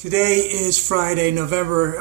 Today is Friday, December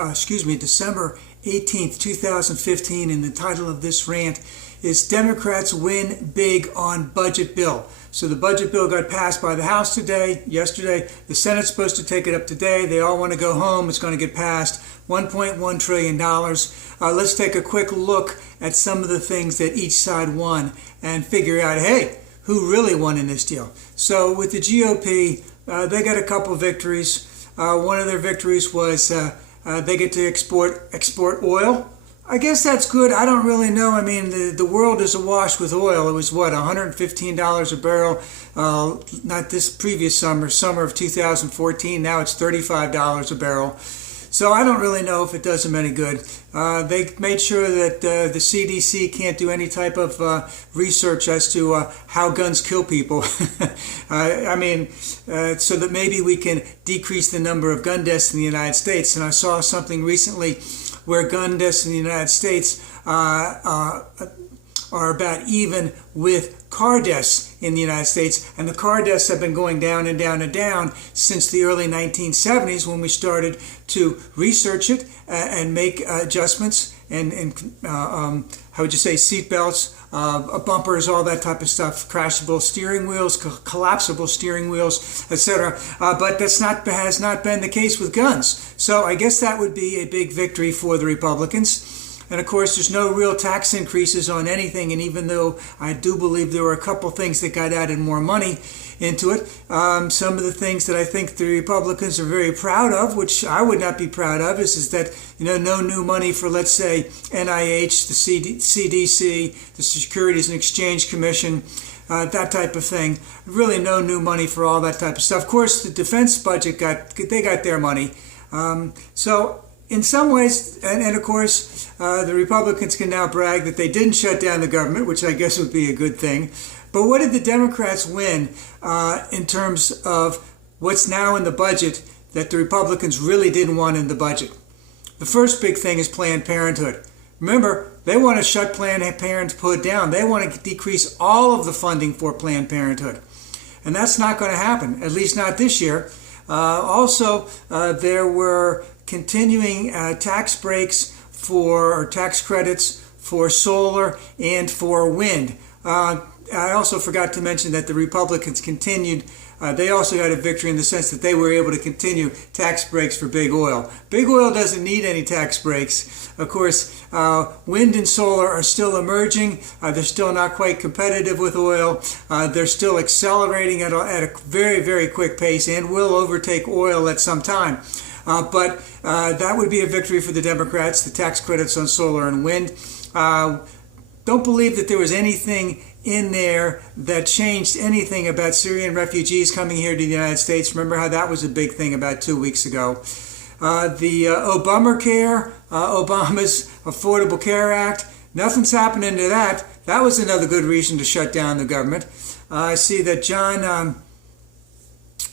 18th, 2015, and the title of this rant is Democrats Win Big on Budget Bill. So the budget bill got passed by the House yesterday. The Senate's supposed to take it up today. They all want to go home. It's going to get passed. $1.1 trillion. Let's take a quick look at some of the things that each side won and figure out, hey, who really won in this deal? So with the GOP, they got a couple victories. One of their victories was they get to export oil. I guess that's good. I don't really know. I mean, the world is awash with oil. It was, $115 a barrel, not this previous summer of 2014. Now it's $35 a barrel. So I don't really know if it does them any good. They made sure that the CDC can't do any type of research as to how guns kill people. So that maybe we can decrease the number of gun deaths in the United States. And I saw something recently where gun deaths in the United States are about even with car deaths in the United States, and the car deaths have been going down and down and down since the early 1970s when we started to research it and make adjustments and seat belts, bumpers, all that type of stuff, crashable steering wheels, collapsible steering wheels, etc. But has not been the case with guns. So I guess that would be a big victory for the Republicans. And of course, there's no real tax increases on anything. And even though I do believe there were a couple things that got added more money into it, some of the things that I think the Republicans are very proud of, which I would not be proud of, is that no new money for, let's say, NIH, the CDC, the Securities and Exchange Commission, that type of thing. Really no new money for all that type of stuff. Of course, the defense budget got their money. So in some ways, and of course, the Republicans can now brag that they didn't shut down the government, which I guess would be a good thing. But what did the Democrats win in terms of what's now in the budget that the Republicans really didn't want in the budget? The first big thing is Planned Parenthood. Remember, they want to shut Planned Parenthood down. They want to decrease all of the funding for Planned Parenthood. And that's not going to happen, at least not this year. Also, there were continuing tax breaks or tax credits for solar and for wind. I also forgot to mention that the Republicans continued, they also got a victory in the sense that they were able to continue tax breaks for big oil. Big oil doesn't need any tax breaks. Of course, wind and solar are still emerging. They're still not quite competitive with oil. They're still accelerating at a very, very quick pace and will overtake oil at some time. But that would be a victory for the Democrats, the tax credits on solar and wind. Don't believe that there was anything in there that changed anything about Syrian refugees coming here to the United States. Remember how that was a big thing about 2 weeks ago. The Obamacare, Obama's Affordable Care Act, nothing's happening to that. That was another good reason to shut down the government. I see that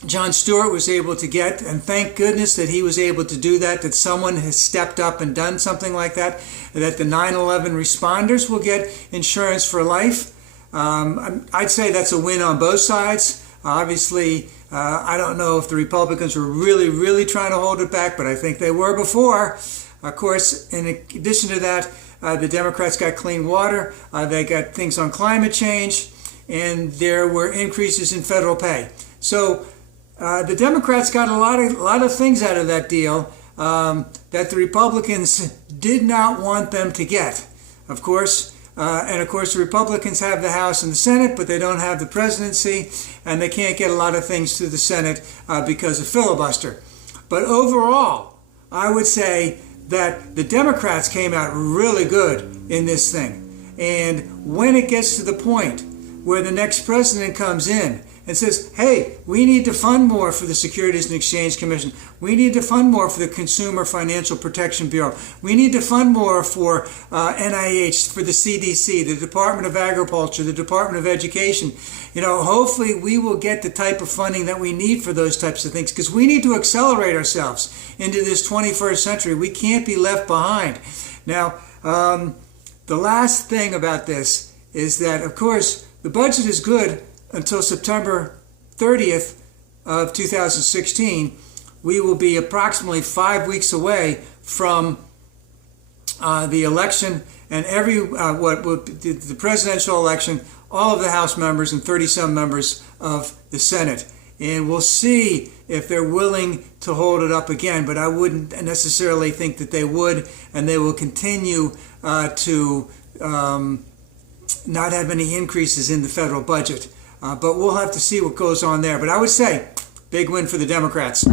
Jon Stewart was able to get, and thank goodness that he was able to do that someone has stepped up and done something like that the 9/11 responders will get insurance for life. I'd say that's a win on both sides. Obviously, I don't know if the Republicans were really, really trying to hold it back, but I think they were before. Of course, in addition to that, the Democrats got clean water. They got things on climate change, and there were increases in federal pay. So the Democrats got a lot of things out of that deal that the Republicans did not want them to get. Of course, the Republicans have the House and the Senate, but they don't have the presidency, and they can't get a lot of things through the Senate because of filibuster. But overall, I would say that the Democrats came out really good in this thing. And when it gets to the point where the next president comes in and says, hey, we need to fund more for the Securities and Exchange Commission. We need to fund more for the Consumer Financial Protection Bureau. We need to fund more for NIH, for the CDC, the Department of Agriculture, the Department of Education. Hopefully we will get the type of funding that we need for those types of things, because we need to accelerate ourselves into this 21st century. We can't be left behind. Now, the last thing about this is that, of course, the budget is good until September 30th of 2016, we will be approximately 5 weeks away from the election and the presidential election, all of the House members and 30-some members of the Senate. And we'll see if they're willing to hold it up again, but I wouldn't necessarily think that they would, and they will continue to not have any increases in the federal budget. But we'll have to see what goes on there. But I would say, big win for the Democrats.